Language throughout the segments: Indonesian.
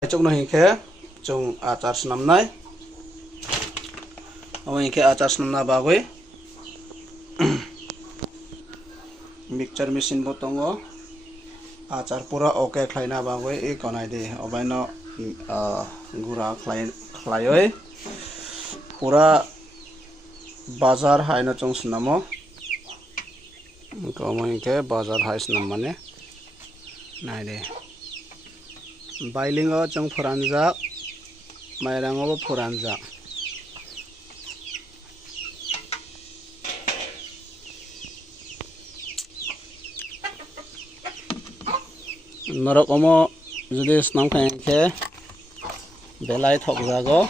Thaichwk no hingkhe chung achar snamnai amo hingkhe achar snamna bagwi mixture machine bo tongo achar pura okay khlaina bagwi ei konai di obaino gura khlaioi pura bazar haino chung snamo amo hingkhe bazar hai snammani naide bailingo chung phuranjak mairango bo phuranjak norok omo jodi snamkha hingkhe belai thokjago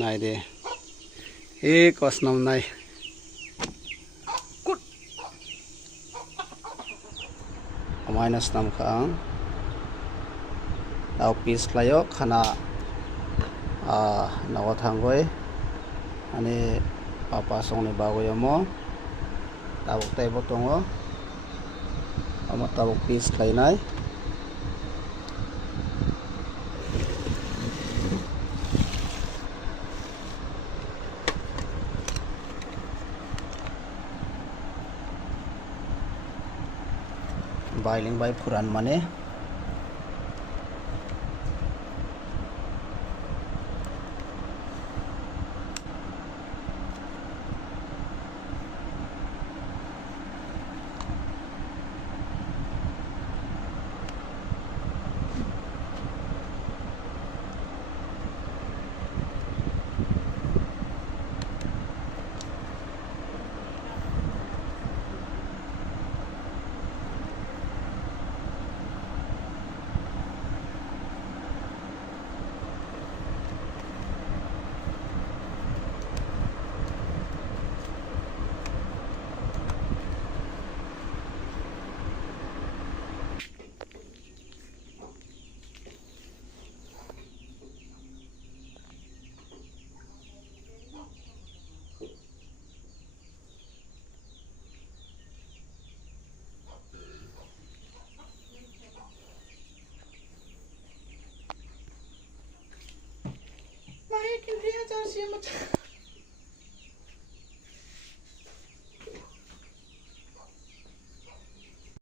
naide eko snamnai amaina snamkha ang tau piece khlaio khana nago thangoi ani papa songni bagoi omo tabuk taibo tongo omo tabuk piece khlainai bailing bai phuran mane Mày kêu đi cho xem một